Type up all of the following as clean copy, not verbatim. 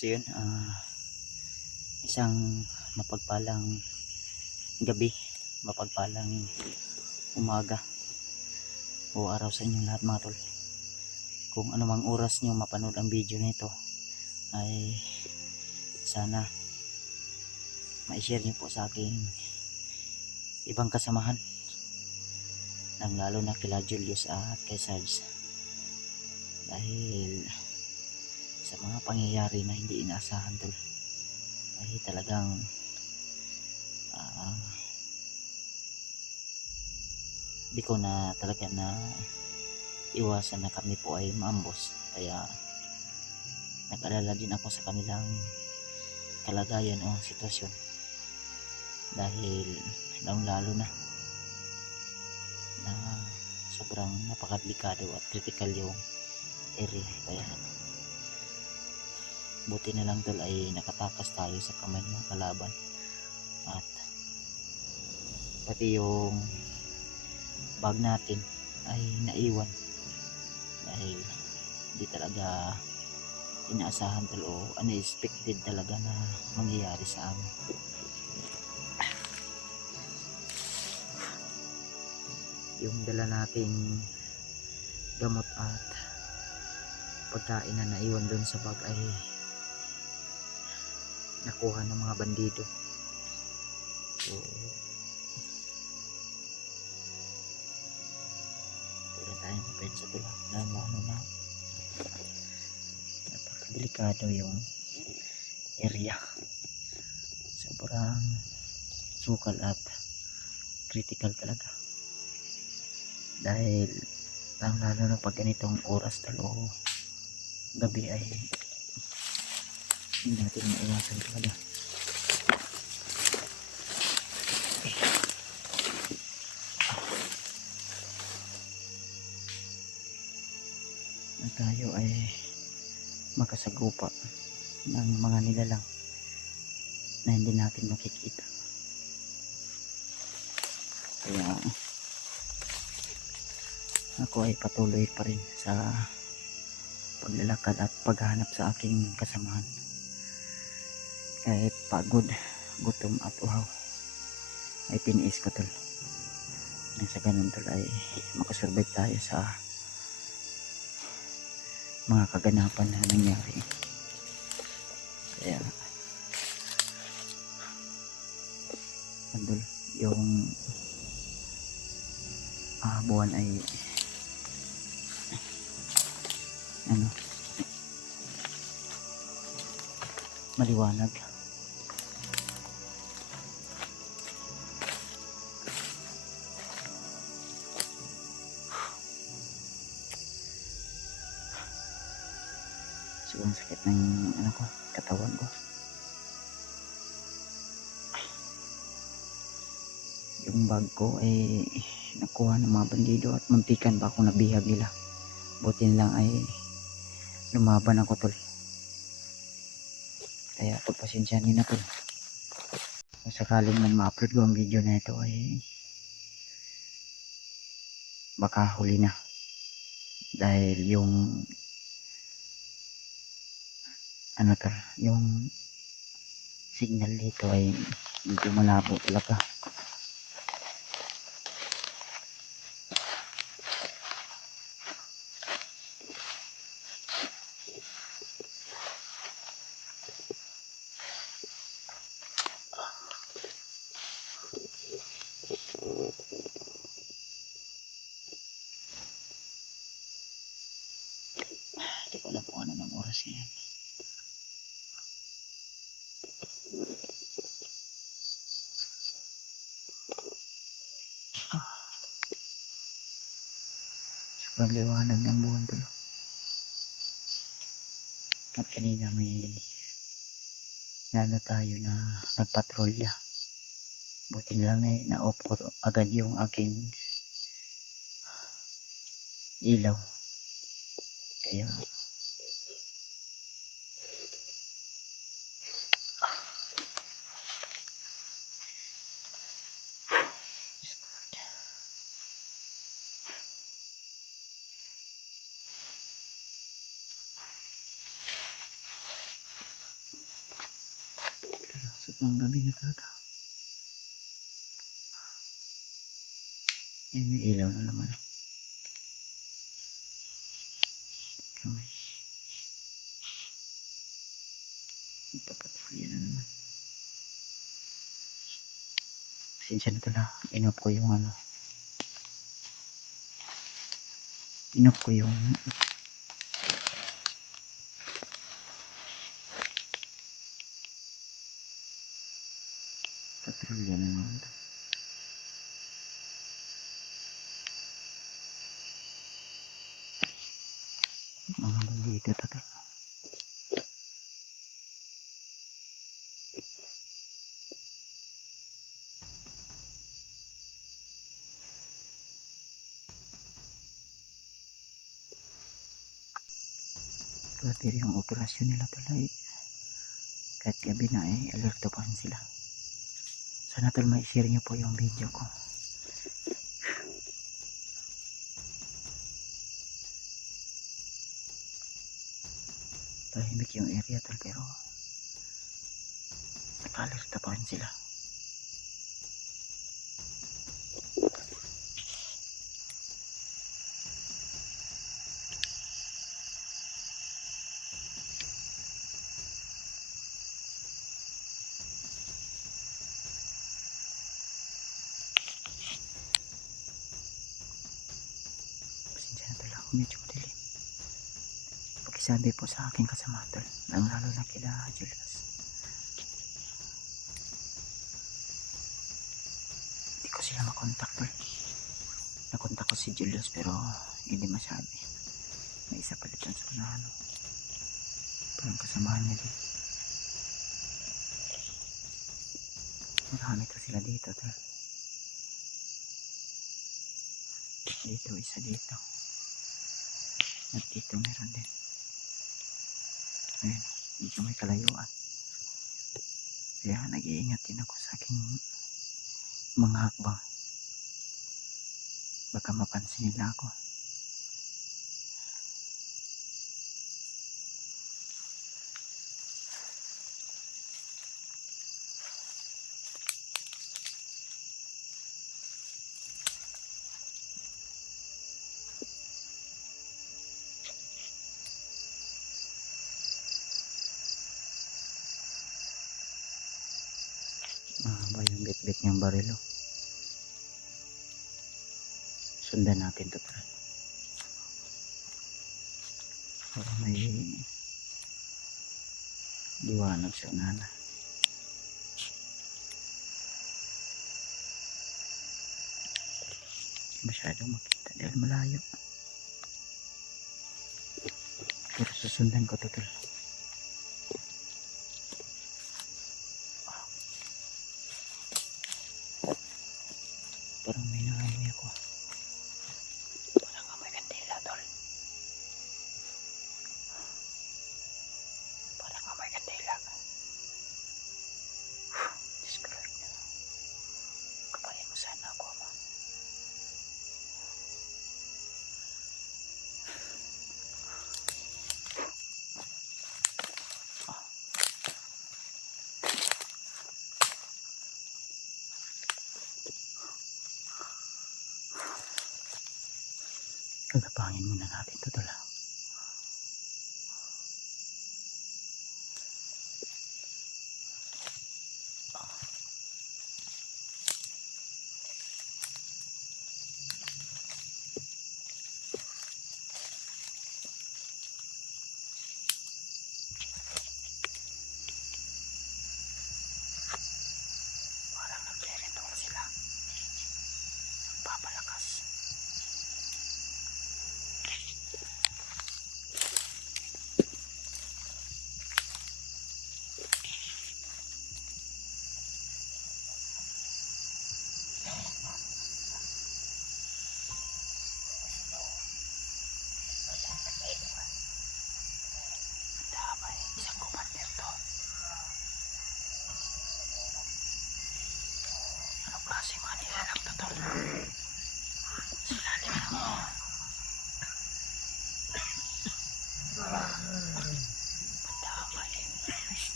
So yun, isang mapagpalang gabi, mapagpalang umaga o araw sa inyong lahat mga tol. Kung anumang oras nyo mapanood ang video nito ay sana ma-share nyo po sa aking ibang kasamahan, nang lalo na kila Julius at kay Sarge, dahil sa mga pangyayari na hindi inaasahan tol ay talagang di ko na talaga na iwasan na kami po ay maambos, kaya nag-alala din ako sa kanilang kalagayan o sitwasyon, dahil lalo na sobrang napakadelikado at critical yung area. Kaya buti na lang tol ay nakatakas tayo sa kamay ng mga kalaban, at pati yung bag natin ay naiwan dahil di talaga inaasahan tol o unexpected talaga na mangyayari sa amin. Yung dala nating gamot at pagkain na naiwan doon sa bag ay nakuha ng mga bandido. So wala tayong mapensa tula, lalo na napakadelikado yung area, sobrang sukal at critical talaga, dahil lalo na pag ganitong oras talo gabi ay hindi natin maiwasan talaga. Na tayo ay makasagupa ng mga nilalang na hindi natin makikita. Kaya ako ay patuloy pa rin sa paglalakad at paghahanap sa aking kasamahan, kahit pagod, gutom at uhaw ay tiniis ko tol, nang sa ganun tol ay makasurvive tayo sa mga kaganapan na nangyari. Kaya andol yung buwan ay maliwanag. Sobrang sakit ng katawan ko. Yung bag ko ay nakuha ng mga bandido at muntikan pa ako nabihag nila. Buti lang ay lumaban ako tol. Kaya pagpasensyahan nyo na tol. Kung sakaling nang ma-upload ko ang video na ito ay baka huli na, dahil yung yung signal dito ay medyo malabo talaga. Hindi ko alam kung ano ng oras yan. Sobrang liwanag ng buwan tulo. At kanina may tayo na nagpatrolya. Buti lang ay na-off ko agad yung aking ilaw. Kaya Ang gabi na talaga. Yan, may ilaw na naman. Kamay. Ipapatuloy na naman. Pasensya na talaga. Inop ko yung ano. Inop ko yung patrolya na naman. Mga bandito talaga. Pero yung operasyon nila talaga kahit gabi na alerto pa rin sila. Sana tol ma-share nyo po yung video ko. Tahimik yung area tol pero naka-alerto pa rin sila. Medyo madilim. Pakisabi po sa aking kasama tol, ang lalo na kila Julius. Hindi ko sila makontak tol. Nakontak ko si Julius pero hindi masabi. May isa palitan sa unahan. Parang kasamahan niya din. Marami to sila dito tol. Dito isa dito. At dito meron din. Ayan, dito may kalayuan. Kaya nag-iingat din ako sa aking mga hakbang. Baka mapansin nila ako. Mahaba yung bit-bit niyang barilo. Sundan natin ito tol. Para may liwanag sa unahan. Masyadong makita dahil malayo. Pero susundan ko ito tol. Parang may nangamoy ako. Parang amoy kandila tol. Parang amoy kandila. Disconnect na. Kapalin mo sana ako ama. Kalapangin muna natin ito tol. Parang nagre-ritual sila. Papalakas.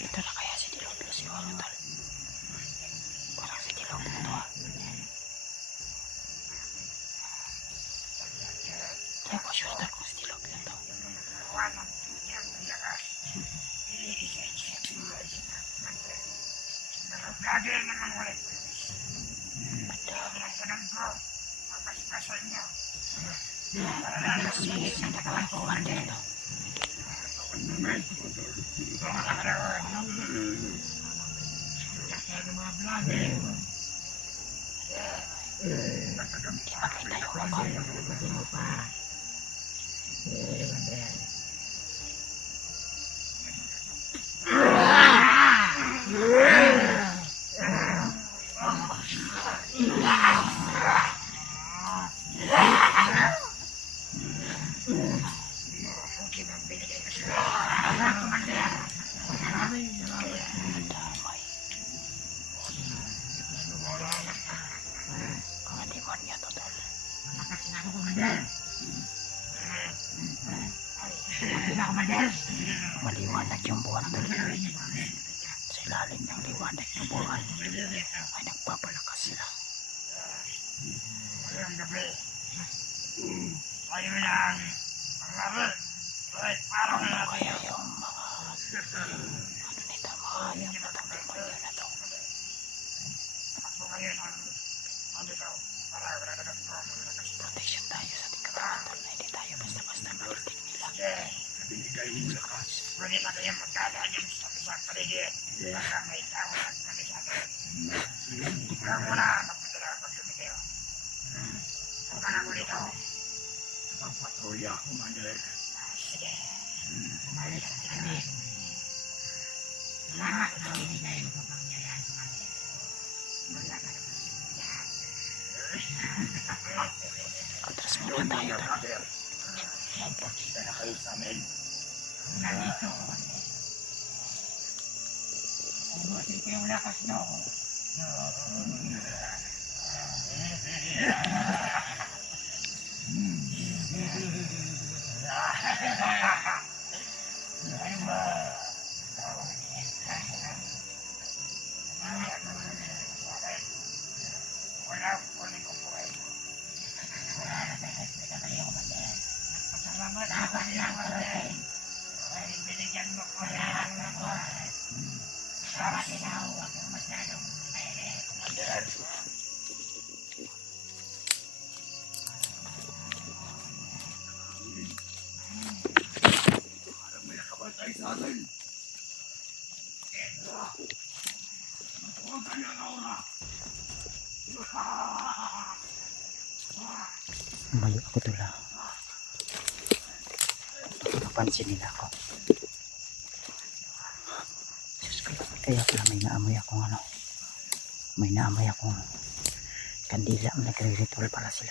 Ito na kaya si Dilopio siguro tol. Parang si Dilopio to ah. Kaya ko sure tol kung si Dilopio to. Maliwanag yung buwan tol. Sa ilalim ng liwanag ng buwan ay nagpapalakas sila. Ngayong gabi, tayo lang maglaro. Ano kaya yung mga ano nito, mga hayop na itong demonyo na to? Ako ngayon protection tayo sa ating katawan tol, na hindi tayo basta-basta matitik nila. Pwede na kayong magkala dyan sa isang paligid. Baka may tao at pag-isabi. Ikaw muna magpadala pag lumitiyo. Huwag ka na ko dito. Pagpatulya ako, Manuel. Sige. Umalis ang kami. Salamat na binigay mo pa pangyayari sa kami. Wala ka na pagsimula. Atras muna tayo tol. Magpakita na kayo sa amin. Nandito ako. Ubusin ko yung lakas nyo. Lumayo ako tula. Napansin nila ako. Kaya pala may naamoy akong ano. May naamoy akong kandila. Nagre-ritual pala sila.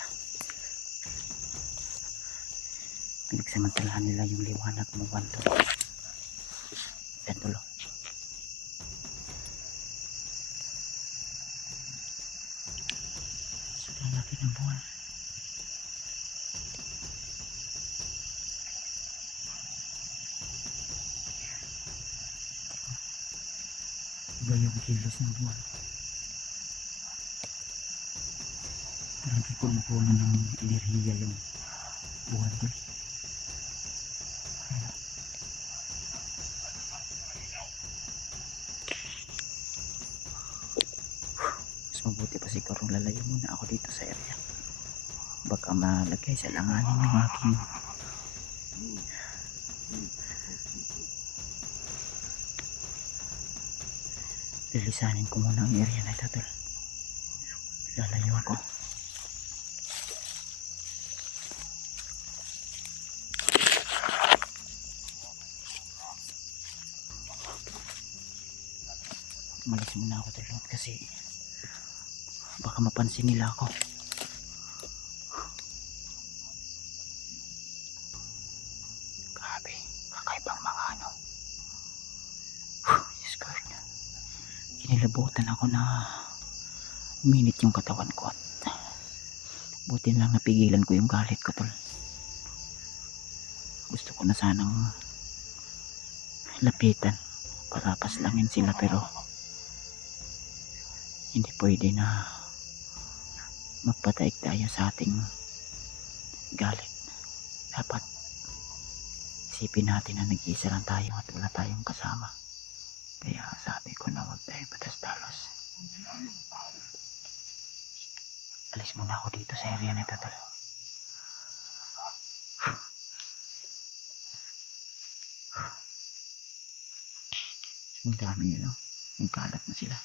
Pinagsamantalahan nila yung liwanag ng buwan tol. Yan tulo. Sobrang laki ng buwan. Iba yung kilos ng buwan. Parang kumukuha ng enerhiya yung buwan tol. Mabuti pa siguro lalayo muna ako dito sa area. Baka malagay sa langanin yung aking lilisanin ko muna ang area na ito tol. Lalayo ako. Malis muna ako tol kasi baka mapansin nila ako. Grabe, kakaibang mga ano. Diyos ko, kinilabutan ako na minit yung katawan ko at Buti lang napigilan ko yung galit ko, tol. Gusto ko na sanang lapitan para paslangin sila, pero hindi pwede na magpataik tayo sa ating galit. Dapat isipin natin na nag-iisa lang tayo at wala tayong kasama. Kaya sabi ko na huwag tayo patas-talos. Alis muna ako dito sa area nito, tol. Ang dami yun, no? Yung kalat na sila.